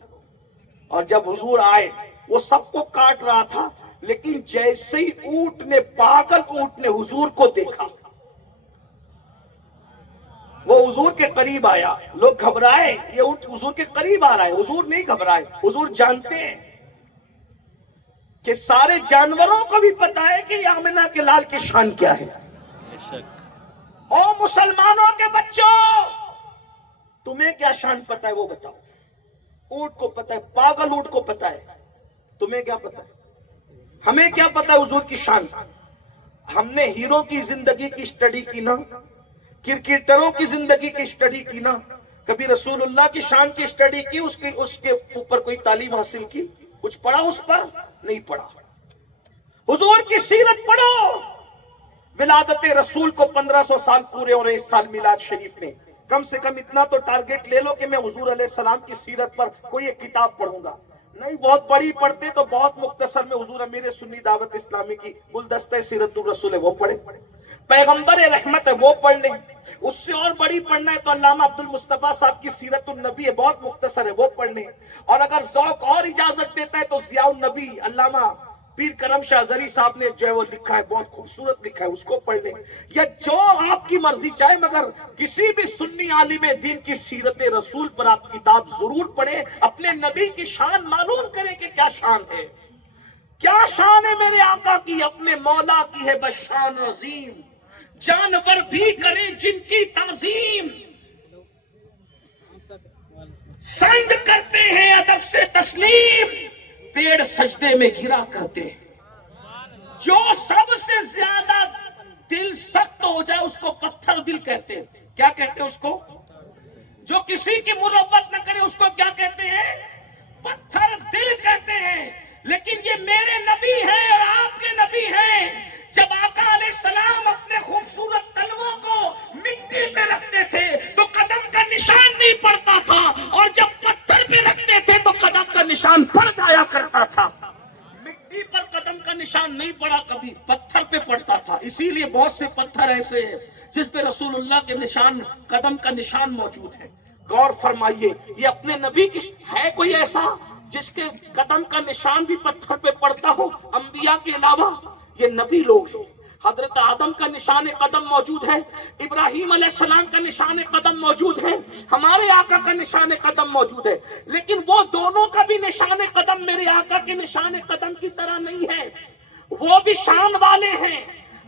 اور جب حضور آئے وہ سب کو کاٹ رہا تھا، لیکن جیسے ہی پاگل اونٹ نے حضور کو دیکھا، وہ حضور کے قریب آیا، لوگ گھبرائے، یہ اونٹ حضور کے قریب آ رہا ہے، حضور نہیں گھبرائے، حضور جانتے ہیں کہ سارے جانوروں کو بھی پتا ہے کہ یہ آمنہ کے لال کی شان کیا ہے۔ او مسلمانوں کے بچوں، تمہیں کیا شان پتا ہے وہ بتاؤ، اونٹ کو پتا ہے، پاگل اونٹ کو پتا ہے، تمہیں کیا پتا ہے، ہمیں کیا پتا ہے حضور کی شان۔ ہم نے ہیرو کی زندگی کی اسٹڈی کی نا، کرکٹروں کی زندگی کی اسٹڈی کی نا، کبھی رسول اللہ کی شان کی اسٹڈی کی، اس کے اوپر کوئی تعلیم حاصل کی، کچھ پڑھا اس پر نہیں پڑھا۔ حضور کی سیرت پڑھو، ولادت رسول کو 1500 سال پورے ہو رہے اس سال میلاد شریف میں، کم سے کم اتنا تو ٹارگٹ لے لو کہ میں حضور علیہ السلام کی سیرت پر کوئی ایک کتاب پڑھوں گا، نہیں بہت بڑی پڑھتے تو بہت مختصر میں حضور امیر سنی دعوت اسلامی کی گلدستہ سیرت الرسول ہے وہ پڑھیں، پیغمبر رحمت ہے وہ پڑھ لیں، اس سے اور بڑی پڑھنا ہے تو علامہ عبد المصطفیٰ صاحب کی سیرت النبی ہے بہت مختصر ہے وہ پڑھ لیں، اور اگر ذوق اور اجازت دیتا ہے تو ضیاء النبی علامہ پیر کرم شاہ زری صاحب نے جو ہے وہ لکھا ہے، بہت خوبصورت لکھا ہے، اس کو پڑھ لیں، یا جو آپ کی مرضی چاہے، مگر کسی بھی سنی عالم دین کی سیرت رسول پر آپ کتاب ضرور پڑھیں، اپنے نبی کی شان معلوم کریں کہ کیا شان ہے، کیا شان ہے میرے آقا کی، اپنے مولا کی ہے بس شان عظیم، جانور بھی کریں جن کی تعظیم، سنگ کرتے ہیں ادب سے تسلیم، پیڑ سجدے میں گرا کرتے ہیں۔ جو سب سے زیادہ دل سخت ہو جائے اس کو پتھر دل کہتے ہیں۔ کیا کہتے ہیں اس کو؟ جو کسی کی مروت نہ کرے اس کو کیا کہتے ہیں؟ پتھر دل کہتے ہیں۔ لیکن یہ میرے نبی ہیں اور آپ کے نبی ہیں۔ جب آقا علیہ السلام اپنے خوبصورت تلووں کو مٹی پہ رکھتے تھے تو قدم کا نشان نہیں پڑتا تھا، اور جب پتھر پہ رکھتے تھے تو قدم کا نشان پڑ جایا کرتا تھا۔ مٹی پر قدم کا نشان نہیں پڑا، کبھی پتھر پہ پڑتا تھا۔ اسی لیے بہت سے پتھر ایسے ہیں جس پہ رسول اللہ کے نشان، قدم کا نشان موجود ہے۔ غور فرمائیے، یہ اپنے نبی کی ہے کوئی ایسا جس کے قدم کا نشان بھی پتھر پہ پڑتا ہو؟ انبیاء کے علاوہ یہ نبی لوگ ہیں۔ حضرت آدم کا نشان قدم موجود ہے، ابراہیم علیہ السلام کا نشان قدم موجود ہے، ہمارے آقا کا نشان قدم موجود ہے۔ لیکن وہ دونوں کا بھی نشان قدم میرے آقا کے نشان قدم کی طرح نہیں ہے، وہ بھی شان والے ہیں۔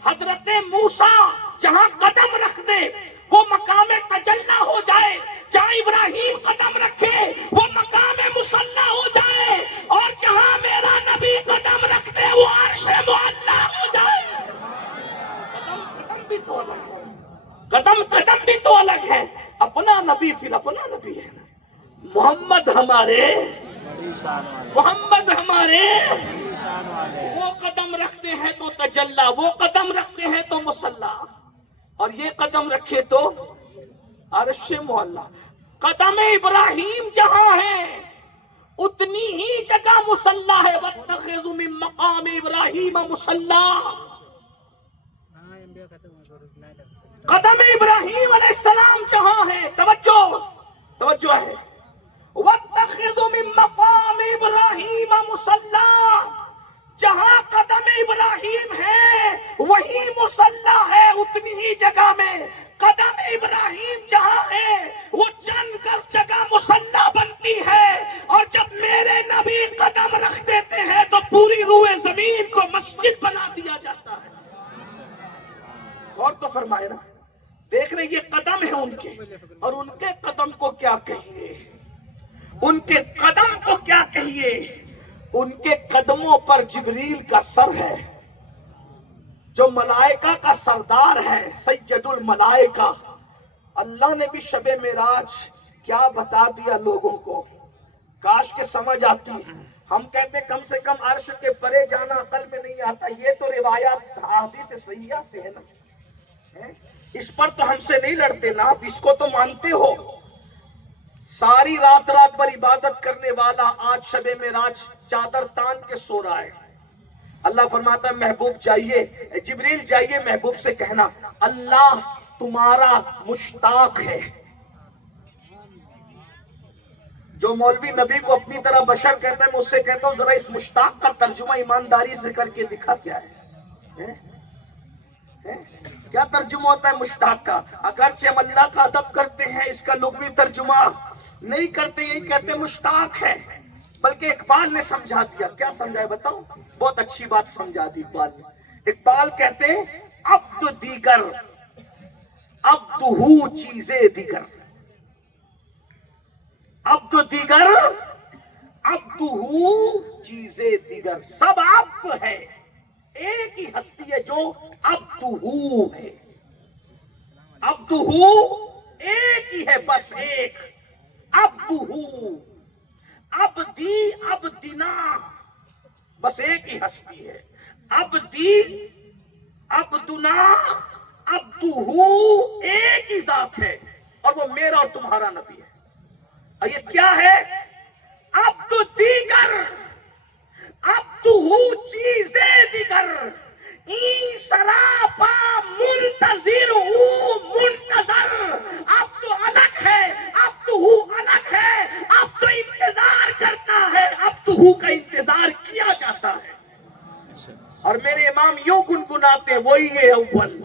حضرت موسیٰ جہاں قدم رکھ دے وہ مقام تجلی ہو جائے، جہاں ابراہیم قدم رکھے وہ مقام مصلی ہو جائے، اور جہاں میرا نبی قدم رکھ دے وہ عرش معلی ہو جائے۔ قدم بھی تو الگ ہے، اپنا نبی پھر اپنا نبی ہے۔ محمد ہمارے، محمد ہمارے، وہ قدم رکھتے ہیں تو تجلی، وہ قدم رکھتے ہیں تو مصلی، اور یہ قدم رکھے تو عرش معلی۔ قدم ابراہیم جہاں ہے اتنی ہی جگہ مصلی ہے، واتخذوا من مقام ابراہیم مصلی۔ قدم ابراہیم علیہ السلام جہاں ہے، توجہ ہے، واتخذوا من مقام ابراہیم مصلی، جہاں قدم ابراہیم ہے وہی مصلی ہے، اتنی ہی جگہ میں قدم ابراہیم جہاں ہے وہ چند گز جگہ مصلی بنتی ہے، اور جب میرے نبی قدم رکھ دیتے ہیں تو پوری روئے زمین کو مسجد بنا دیا جاتا ہے۔ اور تو فرمائے نا، دیکھ رہے یہ قدم ہے ان کے، اور ان کے قدم کو کیا کہیے، ان کے قدم کو کیا کہیے، ان کے قدموں پر جبریل کا سر ہے، جو ملائکہ کا سردار ہے، سید الملائکہ۔ اللہ نے بھی شب معراج کیا بتا دیا لوگوں کو، کاش کے سمجھ آتی۔ ہم کہتے کم سے کم عرش کے پرے جانا عقل میں نہیں آتا، یہ تو روایات حدیث صحیحہ سے ہے نا، اس پر تو ہم سے نہیں لڑتے نا، آپ اس کو تو مانتے ہو۔ ساری رات پر عبادت کرنے والا آج شب معراج چادر تان کے سو رہا ہے۔ اللہ فرماتا ہے محبوب جائیے، جبریل جائیے محبوب سے کہنا اللہ تمہارا مشتاق ہے۔ جو مولوی نبی کو اپنی طرح بشر کہتا ہے، میں اس سے کہتا ہوں ذرا اس مشتاق کا ترجمہ ایمانداری سے کر کے دکھا کیا ہے؟ کیا ترجمہ ہوتا ہے مشتاق کا؟ اگرچہ ہم اللہ کا ادب کرتے ہیں، اس کا لغوی ترجمہ نہیں کرتے، یہی کہتے ہیں مشتاق ہے۔ بلکہ اقبال نے سمجھا دیا، کیا سمجھائے بتاؤ؟ بہت اچھی بات سمجھا دی اقبال نے۔ اقبال کہتے ہیں عبد دیگر عبدہو چیزیں دیگر، عبد دیگر عبدہو چیزیں دیگر، سب عبد ہے، ایک ہی ہستی ہے جو عبدہو ہے، عبدہو ایک ہی ہے، بس ایک، عبدہو، عبدی عبدنا، بس ایک ہی ہستی ہے، عبدی عبدنا عبدہو، ایک ہی ذات ہے، اور وہ میرا اور تمہارا نبی ہے۔ اور یہ کیا ہے؟ عبد دیگر عبدہو چیزیں دیگر، این سراپا منتظر ہو منتظر، عبد الگ ہے، عبدہو الگ ہے، عبد انتظار کرتا ہے، عبدہو کا انتظار کیا جاتا ہے۔ اور میرے امام یوں گنگناتے ہیں وہی ہے اول،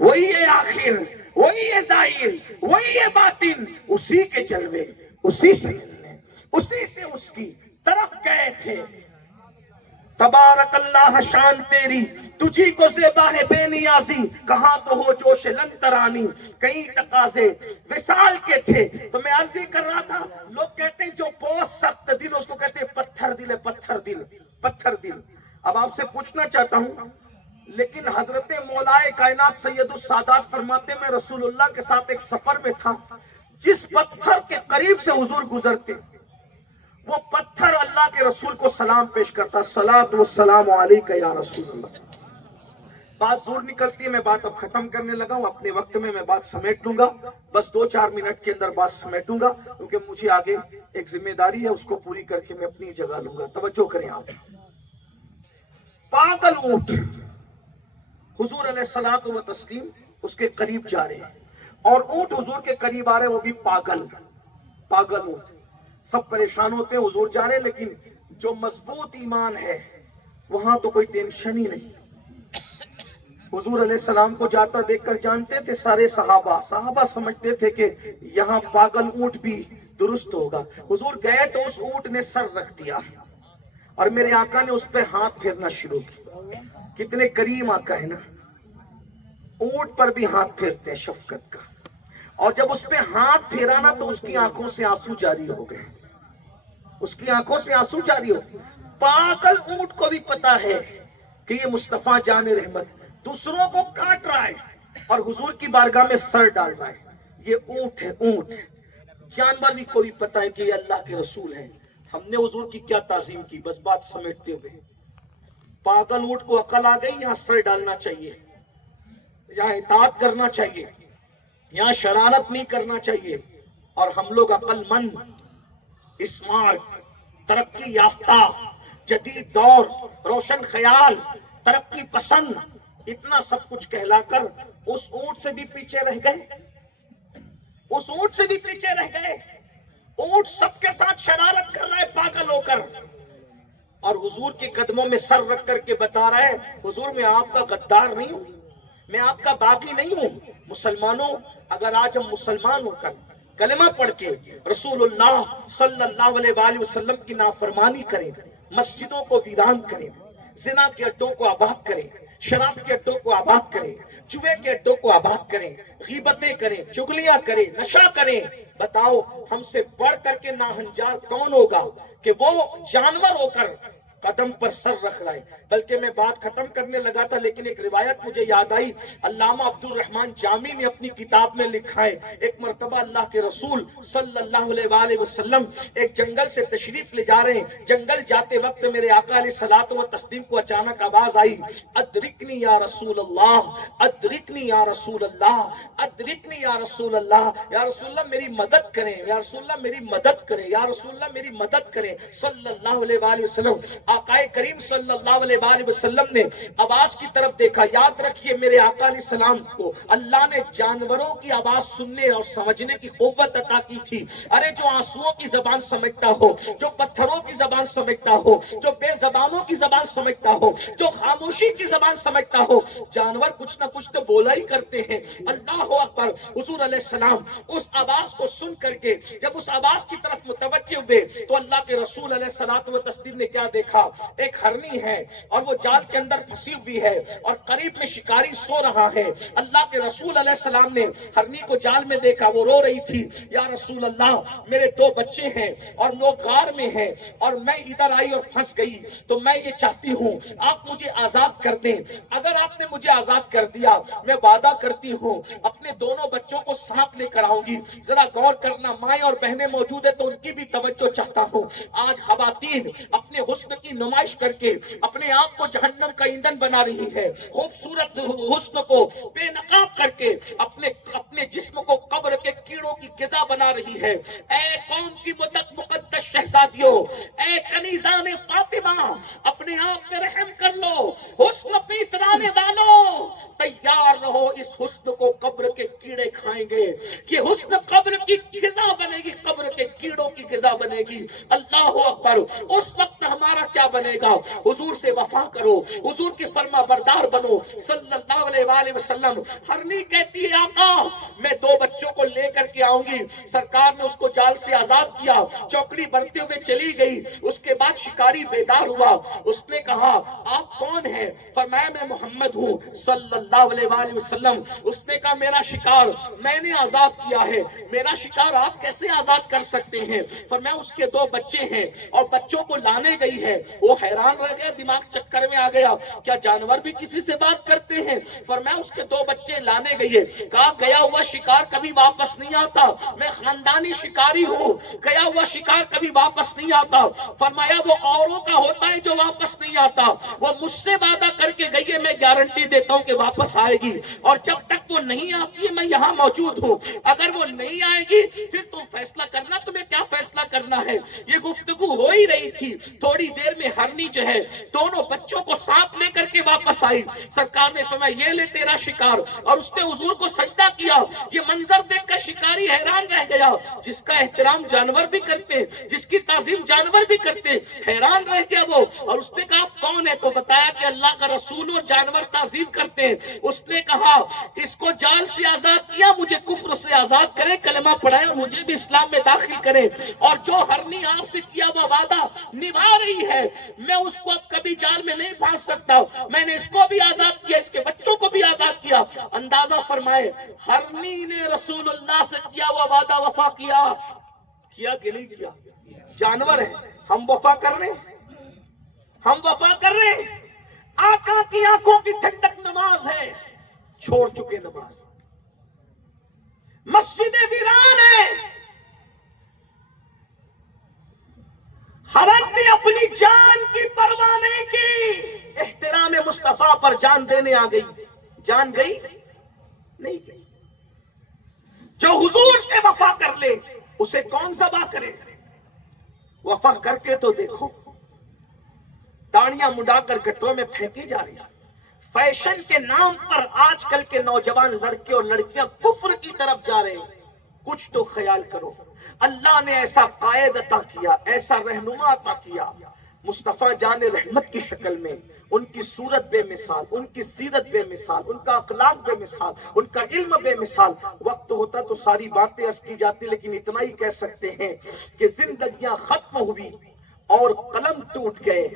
وہی ہے آخر، وہی ہے ظاہر، وہی ہے باطن، اسی کے جلوے، اسی سے ملنے، اسی سے اس کی طرف گئے تھے، تبارک اللہ شان تیری، تجھی کو زیبا ہے بے نیازی، کہاں تو ہو جوش لن ترانی، کئی تقاضے وصال کے تھے۔ تو میں عرض ہی کر رہا تھا، لوگ کہتے ہیں جو بہت سخت دل اس کو کہتے ہیں پتھر دل ہے، پتھر دل، پتھر دل۔ اب آپ سے پوچھنا چاہتا ہوں، لیکن حضرت مولائے کائنات سید السادات فرماتے میں رسول اللہ کے ساتھ ایک سفر میں تھا، جس پتھر کے قریب سے حضور گزرتے وہ پتھر اللہ کے رسول کو سلام پیش کرتا، الصلاۃ والسلام علیکہ یا رسول اللہ۔ بات دور نکلتی ہے، میں بات اب ختم کرنے لگا ہوں، اپنے وقت میں بات سمیٹ لوں گا، بس 2-4 منٹ کے اندر بات سمیٹوں گا، کیونکہ مجھے آگے ایک ذمہ داری ہے، اس کو پوری کر کے میں اپنی جگہ لوں گا۔ توجہ کریں آپ۔ پاگل اونٹ، حضور علیہ الصلوۃ والتسلیم اس کے قریب جا رہے ہیں، اور اونٹ حضور کے قریب آ رہے ہیں، وہ بھی پاگل، پاگل اونٹ۔ سب پریشان ہوتے ہیں، حضور جا رہے ہیں، لیکن جو مضبوط ایمان ہے وہاں تو کوئی ٹینشن ہی نہیں۔ حضور علیہ السلام کو جاتا دیکھ کر جانتے تھے سارے صحابہ سمجھتے تھے کہ یہاں پاگل اونٹ بھی درست ہوگا۔ حضور گئے تو اس اونٹ نے سر رکھ دیا، اور میرے آقا نے اس پہ ہاتھ پھیرنا شروع کیا۔ کتنے کریم آقا ہے نا، اونٹ پر بھی ہاتھ پھیرتے ہیں شفقت کا، اور جب اس پہ ہاتھ پھیرا نا تو اس کی آنکھوں سے آنسو جاری ہو گئے، اس کی آنکھوں سے آنسو جاری ہو۔ پاگل اونٹ کو بھی پتا ہے کہ یہ مصطفیٰ جان رحمت دوسروں کو کاٹ رہا ہے اور حضور کی بارگاہ میں سر ڈال رہا ہے، یہ اونٹ ہے، اونٹ۔ جانور بھی کوئی پتا ہے کہ یہ اللہ کے رسول ہیں۔ ہم نے حضور کی کیا تعظیم کی، بس بات سمیٹتے ہوئے۔ پاگل اونٹ کو عقل آ گئی، یہاں سر ڈالنا چاہیے، یہاں اطاعت کرنا چاہیے، یہاں شرارت نہیں کرنا چاہیے، اور ہم لوگ عقل مند، اسمارٹ، ترقی یافتہ، جدید دور، روشن خیال، ترقی پسند، اتنا سب کچھ کہلا کر اس اونٹ سے بھی پیچھے رہ گئے، اس اونٹ سے بھی پیچھے رہ گئے۔ اونٹ سب کے ساتھ شرارت کر رہا ہے پاگل ہو کر، اور حضور کے قدموں میں سر رکھ کر کے بتا رہا ہے، حضور میں آپ کا غدار نہیں ہوں، میں آپ کا باغی نہیں ہوں۔ مسلمانوں، اگر آج ہم مسلمان ہو کر کلمہ پڑھ کے رسول اللہ صلی اللہ علیہ وآلہ وسلم کی نافرمانی کریں، مسجدوں کو ویران کریں، زنا کے اڈوں کو آباد کریں، شراب کے اڈوں کو آباد کریں، جوے کے اڈوں کو آباد کریں، غیبتیں کریں، چغلیاں کریں، نشہ کریں، بتاؤ ہم سے بڑھ کر کے ناہنجار کون ہوگا کہ وہ جانور ہو کر قدم پر سر رکھ رہا ہے۔ بلکہ میں بات ختم کرنے لگا تھا، لیکن ایک روایت مجھے یاد آئی، علامہ عبد الرحمن جامی نے اپنی کتاب میں لکھا ہے، ایک مرتبہ اللہ کے رسول صلی اللہ علیہ وآلہ وسلم ایک جنگل سے تشریف لے جا رہے ہیں، جنگل جاتے وقت میرے آقا علیہ الصلوۃ والتسلیم کو اچانک آواز آئی، ادرکنی یا رسول اللہ، ادرکنی یا رسول اللہ، ادرکنی یا رسول اللہ، یا رسول اللہ میری مدد کریں، یا رسول اللہ میری مدد کریں، یا رسول اللہ میری مدد کریں صلی اللہ علیہ وآلہ وسلم۔ آقا کریم صلی اللہ علیہ وآلہ وسلم نے آواز کی طرف دیکھا۔ یاد رکھیے میرے آقا علیہ السلام کو اللہ نے جانوروں کی آواز سننے اور سمجھنے کی قوت عطا کی تھی۔ ارے جو آنسوؤں کی زبان سمجھتا ہو، جو پتھروں کی زبان سمجھتا ہو، جو بے زبانوں کی زبان سمجھتا ہو، جو خاموشی کی زبان سمجھتا ہو، جانور کچھ نہ کچھ تو بولا ہی کرتے ہیں۔ اللہ اکبر۔ حضور علیہ السلام اس آواز کو سن کر کے جب اس آواز کی طرف متوجہ ہوئے تو اللہ کے رسول علیہ الصلوۃ والتسلیم نے کیا دیکھا؟ ایک ہرنی ہے اور وہ جال کے اندر پھنسی ہوئی ہے اور قریب میں شکاری سو رہا ہے۔ اللہ کے رسول علیہ السلام نے ہرنی کو جال میں دیکھا، وہ رو رہی تھی، یا رسول اللہ میرے 2 بچے ہیں اور وہ غار میں ہیں اور میں ادھر آئی اور پھنس گئی، تو میں یہ چاہتی ہوں آپ مجھے آزاد کر دیں۔ اگر آپ نے مجھے آزاد کر دیا، میں وعدہ کرتی ہوں اپنے دونوں بچوں کو ساتھ لے کر آؤں گی۔ ذرا غور کرنا، مائیں اور بہنیں موجود ہیں تو ان کی بھی توجہ چاہتا ہوں۔ آج خواتین اپنے حسن کی نمائش کر کے اپنے آپ کو جہنم کا ایندھن بنا رہی ہے، خوبصورت حسن کو بے نقاب کر کے اپنے جسم کو قبر کے کیڑوں کی غذا بنا رہی ہے۔ اے قوم کی مقدس شہزادیوں، اے کنیزان فاطمہ، اپنے آپ پہ رحم کر لو، حسن پہ اترانے والو تیار رہو، اس حسن کو قبر کے کیڑے کھائیں گے، یہ حسن قبر کی غذا بنے گی، قبر کے کیڑوں کی کی غذا بنے گی۔ اللہ اکبر، اس وقت ہمارا کیا بنے گا؟ حضور سے وفا کرو، حضور کی فرما بردار بنو صلی اللہ علیہ وآلہ وسلم۔ ہرنی کہتی ہے آقا میں 2 بچوں کو لے کر کے آؤں گی۔ سرکار نے اس کو جال سے آزاد کیا، چوکڑی بنتے ہوئے چلی گئی۔ اس کے بعد شکاری بیدار ہوا، اس نے کہا آپ کون ہیں؟ فرمایا میں محمد ہوں صلی اللہ علیہ وآلہ وسلم۔ اس نے کہا میرا شکار میں نے آزاد کیا ہے، میرا شکار آپ کیسے آزاد کر سکتے ہیں؟ فرمایا اس کے 2 بچے ہیں اور بچوں کو لانے گئی ہے۔ وہ حیران رہ گیا، دماغ چکر میں آ گیا، کیا جانور بھی کسی سے بات کرتے ہیں؟ فرمایا اس کے 2 بچے لانے گئی ہے۔ کہا گیا ہوا شکار کبھی واپس نہیں آتا، میں خاندانی شکاری ہوں، گیا ہوا شکار کبھی واپس نہیں آتا۔ فرمایا وہ اوروں کا ہوتا ہے جو واپس نہیں آتا، وہ مجھ سے وعدہ کر کے گئی ہے، میں گارنٹی دیتا ہوں کہ واپس آئے گی، اور جب تک وہ نہیں آتی ہے میں یہاں موجود ہوں۔ اگر وہ نہیں آئے گی پھر تم فیصلہ کرنا تمہیں کیا فیصلہ کرنا ہے۔ یہ گفتگو ہو ہی رہی تھی، تھوڑی دیر میں ہرنی جو ہے دونوں بچوں کو ساتھ لے کر کے واپس آئی۔ سرکار نے فرمایا یہ لے تیرا شکار، اور اس نے حضور کو سجدہ کیا۔ یہ منظر دیکھ کر شکاری حیران رہ گیا، جس کا احترام جانور بھی کرتے، جس کی تعظیم جانور بھی کرتے، حیران رہ گیا وہ۔ اور اس نے کہا آپ کون ہے؟ تو بتایا کہ اللہ کا رسول و جانور تعظیم کرتے ہیں۔ اس نے کہا اس کو جال سے آزاد کیا، مجھے کفر سے آزاد کریں، کلمہ پڑھایا، مجھے بھی اسلام میں داخل کریں، اور جو ہرنی آپ سے کیا وہ وعدہ نبھا رہی ہے، میں اس کو اب کبھی جال میں نہیں پھانس سکتا، میں نے اس کو بھی آزاد کیا، اس کے بچوں کو بھی آزاد کیا۔ اندازہ فرمائے ہرنی نے رسول اللہ سے کیا وہ وعدہ وفا کیا کہ نہیں کیا؟ جانور ہے، ہم وفا کر رہے ہیں، ہم وفا کر رہے ہیں۔ آقا کی آنکھوں کی ٹھنڈک نماز ہے، چھوڑ چکے نماز، مسجد ویران ہے۔ ہرن نے اپنی جان کی پرواہ نہیں کی، احترام مصطفیٰ پر جان دینے آ گئی، جان گئی نہیں گئی۔ جو حضور سے وفا کر لے اسے کون ذبح کرے؟ وفا کر کے تو دیکھو، داڑیاں مڈا کر گٹروں میں پھینکی جا رہی ہے۔ فیشن کے نام پر آج کل کے نوجوان لڑکے اور لڑکیاں کفر کی طرف جا رہے ہیں۔ کچھ تو خیال کرو، اللہ نے ایسا قائد عطا کیا، ایسا رہنما عطا کیا، مصطفیٰ جان رحمت کی شکل میں، ان کی صورت بے مثال، ان کی سیرت بے مثال، ان کا اخلاق بے مثال، ان کا علم بے مثال۔ وقت ہوتا تو ساری باتیں عرض کی جاتی، لیکن اتنا ہی کہہ سکتے ہیں کہ زندگیاں ختم ہوئی اور قلم ٹوٹ گئے،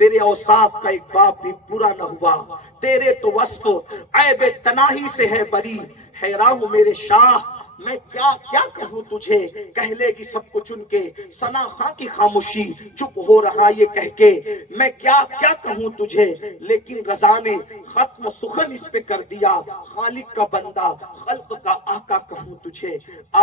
تیرے اوصاف کا ایک باب بھی پورا نہ ہوا، تیرے تو وصف عیب تناہی سے ہے بری، حیران ہوں میرے شاہ میں کیا کہوں تجھے، کہہ لے گی سب کچھ ان کے، ثنا خاں کی خاموشی چپ ہو رہا یہ کہہ کے، میں کیا کہوں تجھے، لیکن رضا نے ختم سخن اس پہ کر دیا، خالق کا بندہ خلق کا آقا کہوں تجھے۔